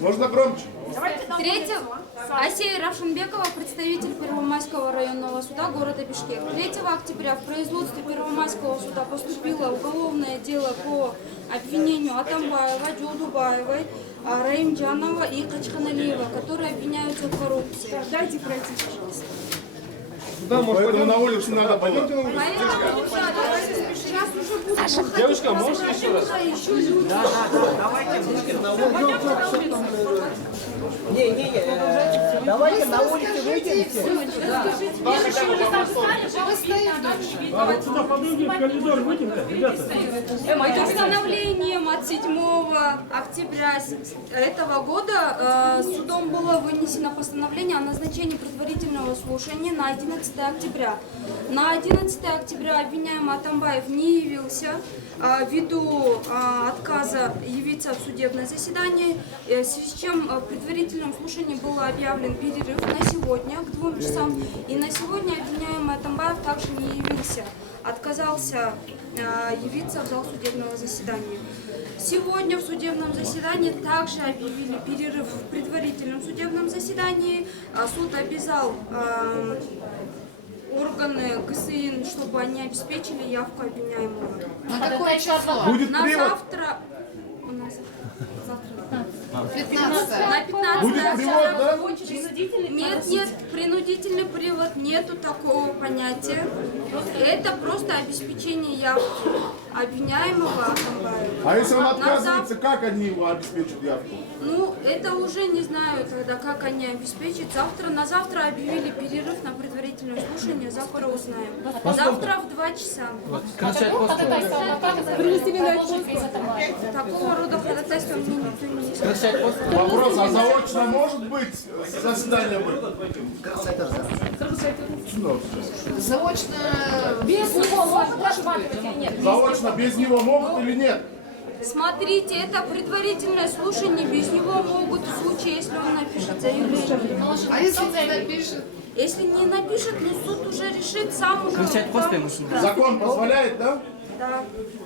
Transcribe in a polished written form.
Можно громче. 3 Асия Равшинбекова, представитель Первомайского районного суда города Бишкек. 3 октября в производстве Первомайского суда поступило уголовное дело по обвинению Атамбаева, Джолдубаевой, Раимджанова и Качханалиева, которые обвиняются в коррупции. Дайте пройти, пожалуйста. Да, поэтому на улицу надо было. Сейчас уже будет. Девушка, можете еще раз? Давайте на улице выйдем. А вот сюда подойдите, в коридор выйдем, ребята. Постановлением от 7 октября этого года судом было вынесено постановление о назначении предварительного слушания на 11 октября. На 11 октября обвиняемый Атамбаев не явился ввиду отказа явиться в судебное заседание, в связи с чем в предварительном слушании был объявлен перерыв на сегодня к 2 часам. И на сегодня обвиняемый Атамбаев также не явился, отказался явиться в зал судебного заседания. Сегодня в судебном заседании также объявили перерыв в предварительном судебном заседании. Суд обязал органы ГСИН, чтобы они обеспечили явку обвиняемого. На какое число? Будет На привод. завтра... У нас завтра. 15. На 15 Будет привод, да? Нет, принудительный привод, нету такого понятия. Это просто обеспечение явки обвиняемого Атамбаева. А если он На отказывается, как они его обеспечат явку? Ну, это уже не знаю тогда, как они обеспечат. На завтра объявили перерыв на предварительное слушание, завтра узнаем. Завтра в 2 часа. Такого рода ходатайства мне никто не сказал. Вопрос, а заочно может быть заседание быть? Заочно без него может быть или нет? Заочно без него могут или нет? Смотрите, это предварительное слушание, без него могут в случае, если он напишет заявление. А если не напишет? Если не напишет, ну суд уже решит, сам уже. Закон позволяет, да? Да.